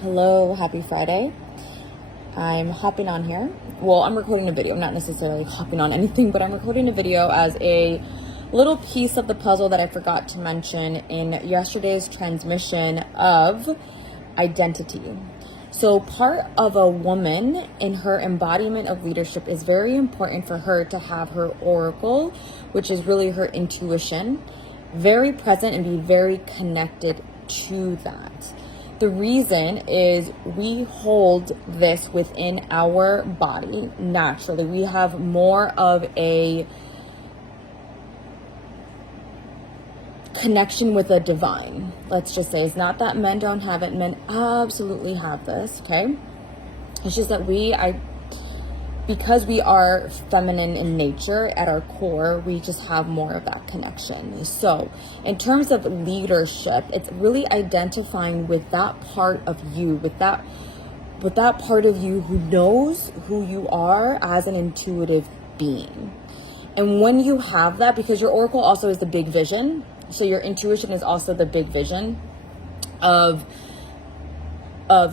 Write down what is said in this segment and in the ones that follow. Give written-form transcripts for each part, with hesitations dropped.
Hello, happy Friday. I'm hopping on here. Well, I'm recording a video. I'm not necessarily hopping on anything, but I'm recording a video as a little piece of the puzzle that I forgot to mention in yesterday's transmission of identity. So part of a woman in her embodiment of leadership is very important for her to have her oracle, which is really her intuition, very present and be very connected to that. The reason is we hold this within our body naturally. We have more of a connection with the divine. Let's just say it's not that men don't have it. Men absolutely have this, okay? It's just that because we are feminine in nature at our core, we just have more of that connection. So in terms of leadership, it's really identifying with that part of you, with that part of you who knows who you are as an intuitive being. And when you have that, because your oracle also is the big vision, so your intuition is also the big vision of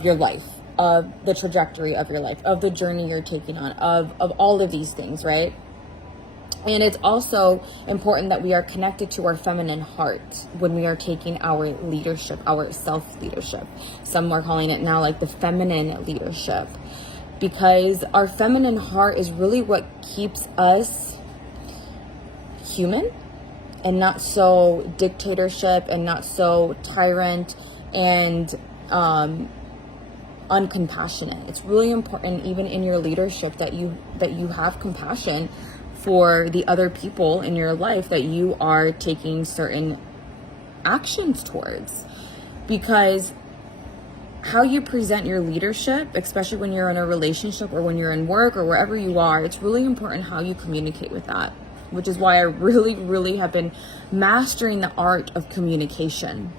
your life, of the trajectory of your life, of the journey you're taking on, of all of these things, right? And it's also important that we are connected to our feminine heart when we are taking our leadership, our self-leadership. Some are calling it now like the feminine leadership, because our feminine heart is really what keeps us human and not so dictatorship and not so tyrant and uncompassionate. It's really important, even in your leadership, that you have compassion for the other people in your life that you are taking certain actions towards. Because how you present your leadership, especially when you're in a relationship or when you're in work or wherever you are, it's really important how you communicate with that, which is why I really have been mastering the art of communication.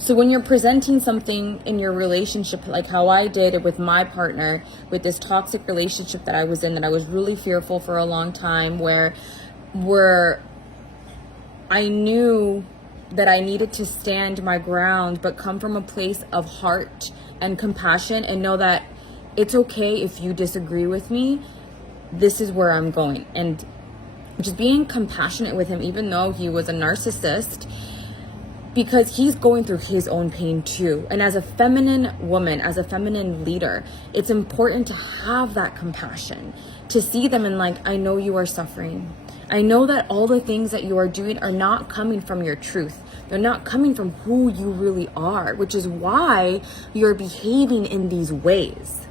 So when you're presenting something in your relationship, like how I did with my partner, with this toxic relationship that I was in, that I was really fearful for a long time, where I knew that I needed to stand my ground, but come from a place of heart and compassion and know that it's okay if you disagree with me. This is where I'm going. And just being compassionate with him, even though he was a narcissist, because he's going through his own pain too. And as a feminine woman, as a feminine leader, it's important to have that compassion, to see them and like, I know you are suffering. I know that all the things that you are doing are not coming from your truth. They're not coming from who you really are, which is why you're behaving in these ways.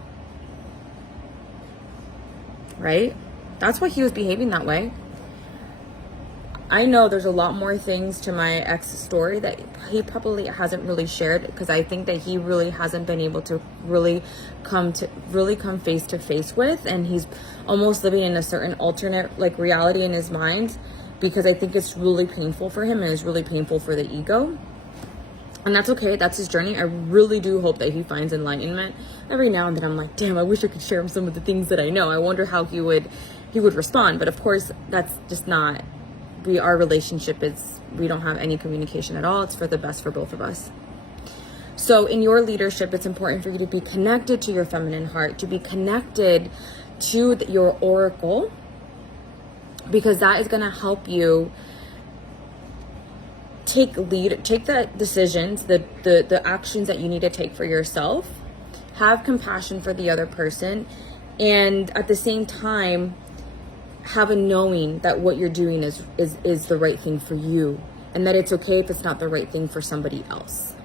Right? That's why he was behaving that way. I know there's a lot more things to my ex's story that he probably hasn't really shared, because I think that he really hasn't been able to really come face to face with, and he's almost living in a certain alternate like reality in his mind, because I think it's really painful for him and it's really painful for the ego. And that's okay. That's his journey. I really do hope that he finds enlightenment. Every now and then I'm like, damn, I wish I could share him some of the things that I know. I wonder how he would respond. But of course, that's just not, our relationship is, we don't have any communication at all. It's for the best for both of us. So in your leadership, it's important for you to be connected to your feminine heart, to be connected to your oracle, because that is going to help you take the decisions, the actions that you need to take for yourself, have compassion for the other person, and at the same time have a knowing that what you're doing is the right thing for you, and that it's okay if it's not the right thing for somebody else.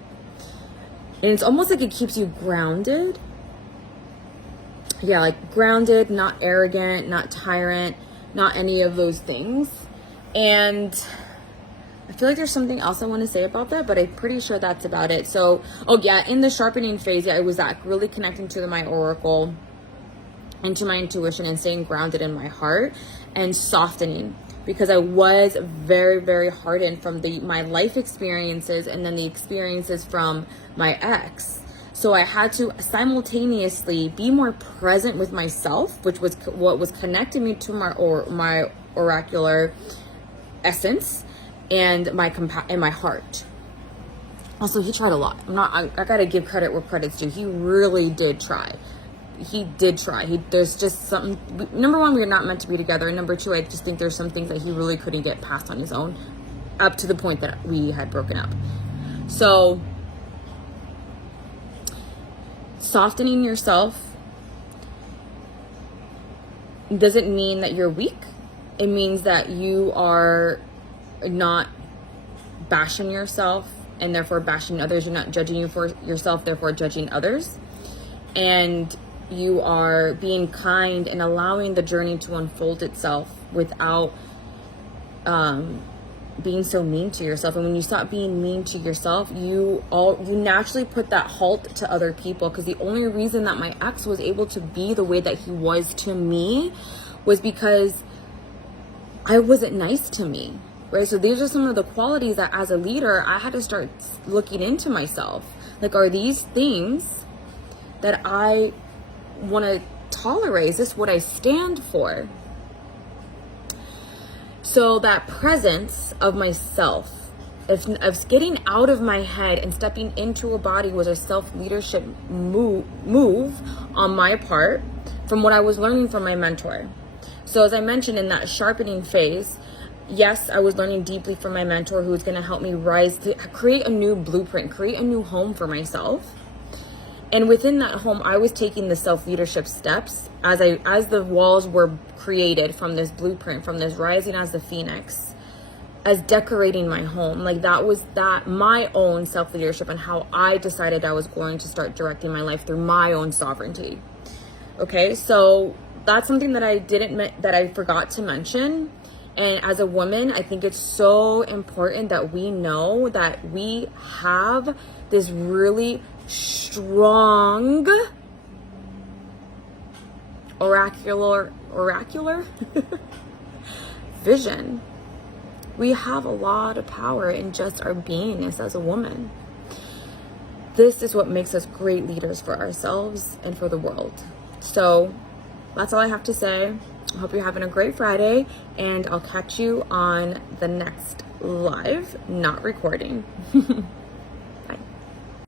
And it's almost like it keeps you grounded. Yeah, like grounded, not arrogant, not tyrant, not any of those things. And I feel like there's something else I want to say about that, but I'm pretty sure that's about it. So, in the sharpening phase, it was that really connecting to my oracle, into my intuition, and staying grounded in my heart, and softening, because I was very, very hardened from my life experiences and then the experiences from my ex. So I had to simultaneously be more present with myself, which was what was connecting me to my oracular essence and my heart. Also, he tried a lot. I gotta give credit where credit's due. He really did try. There's just something, number one, we're not meant to be together. And number two, I just think there's some things that he really couldn't get past on his own, up to the point that we had broken up. So, softening yourself doesn't mean that you're weak. It means that you are not bashing yourself and therefore bashing others. You're not judging you for yourself, therefore judging others. And you are being kind and allowing the journey to unfold itself without being so mean to yourself. And when you stop being mean to yourself, you naturally put that halt to other people, because the only reason that my ex was able to be the way that he was to me was because I wasn't nice to me, right? So these are some of the qualities that as a leader, I had to start looking into myself. Like, are these things that I want to tolerate? Is this what I stand for? So that presence of myself, of getting out of my head and stepping into a body, was a self-leadership move on my part from what I was learning from my mentor. So as I mentioned, in that sharpening phase, yes, I was learning deeply from my mentor, who was going to help me rise to create a new blueprint, create a new home for myself. And within that home, I was taking the self-leadership steps as the walls were created from this blueprint, from this rising as the phoenix, as decorating my home. Like, that was my own self-leadership and how I decided I was going to start directing my life through my own sovereignty. Okay, so that's something that I forgot to mention. And as a woman, I think it's so important that we know that we have this really strong oracular vision. We have a lot of power in just our beingness as a woman. This is what makes us great leaders for ourselves and for the world. So that's all I have to say. I hope you're having a great Friday, and I'll catch you on the next live, not recording.